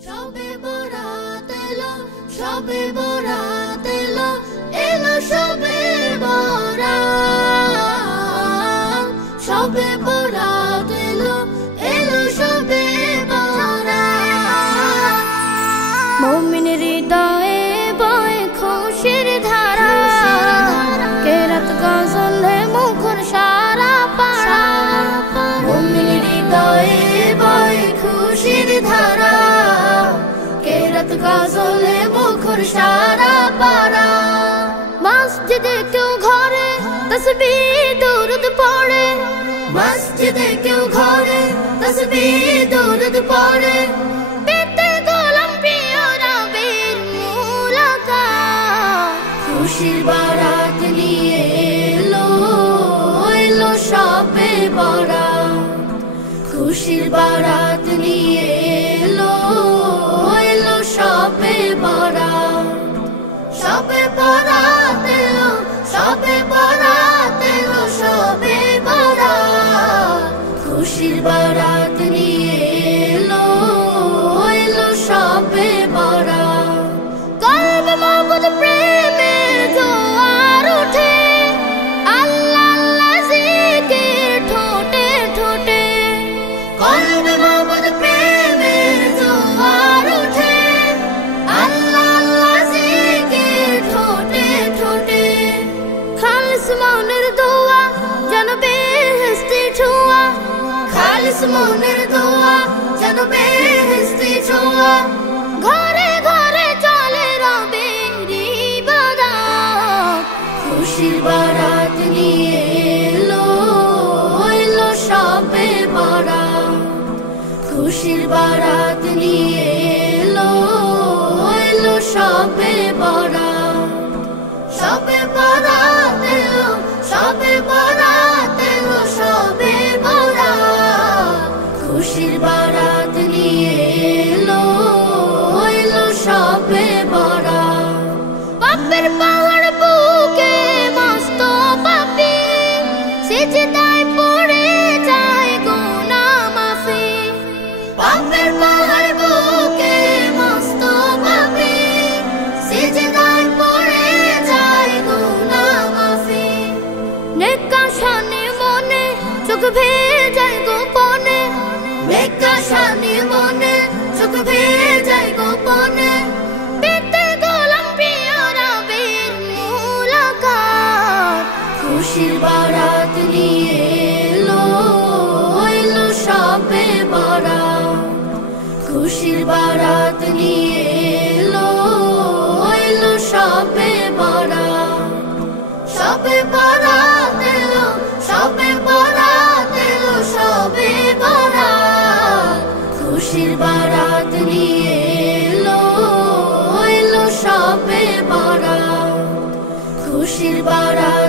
সবে বরাত এলো, সবে বরাত এলো, এলো সবে বরাত। সবে বরাত এলো, এলো সবে বরাত। মুমিনের হৃদয়ে বয়ে খুশির ধারা, কেরাত গজলে মুখর সারা পাড়া। মুমিনের হৃদয়ে বয়ে খুশির ধারা, কেরাত গজলে মুখর সারা পাড়া। মসজিদে কেউ ঘরে তসবিহ দুরুদ পড়ে, মসজিদে কেউ ঘরে তসবিহ দুরুদ পড়ে। পেতে গোলাম প্রিয় নবীর মুলাকাত, খুশির বারাত নিয়ে এলো, এলো সবে বরাত। খুশির বারাত নিয়ে এলো, এলো সবে বরাত। সবে বরাত এলো, সবে বরাত এলো, সবে বরাত। খুশির বারাত নিয়ে এলো, এলো সবে বরাত। কলবে মাবুদ প্রেমের জোয়ার ওঠে, আল্লাহ আল্লাহ জিকির ঠোঁটে ঠোঁটে। কলবে মাবুদ প্রেমের জোয়ার ওঠে, আল্লাহ আল্লাহ জিকির ঠোঁটে ঠোঁটে। খালিস মনের দোয়া যেন বেহেশতে ছোঁয়া, খালিস মনের দোয়া যেন বেহেশতে ছোঁয়া। ঘরে ঘরে চলে রবের ইবাদত, খুশির বারাত নিয়ে এলো, এলো সবে বরাত। খুশির বারাত নিয়ে এলো, এলো সবে বরাত। সবে বরাত এলো, সবে বরাত এলো, সবে বরাত। খুশির বারাত নিয়ে এলো, এলো সবে বরাত। পাপের পাহাড় বুকে মস্ত পাপী, সিজদায় পড়ে যায় গুনাহ মাফি। পাপের পাহাড় বুকে মস্ত পাপী, সিজদায় পড়ে যায় গুনাহ মাফি। নেক আশানি মনে চোখ ভেজায় গোপনে, নেক আশানি মনে চোখ ভেজায় গোপনে। পেতে গোলাম প্রিয় নবীর মুলাকাত, খুশির বারাত নিয়ে এলো, এলো সবে বরাত। খুশির বারাত নিয়ে এলো, এলো সবে বরাত। সবে বরাত এলো, সবে বরাত এলো, সবে বরাত। খুশির বারাত নিয়ে এলো, এলো সবে বরাত। খুশির বারাত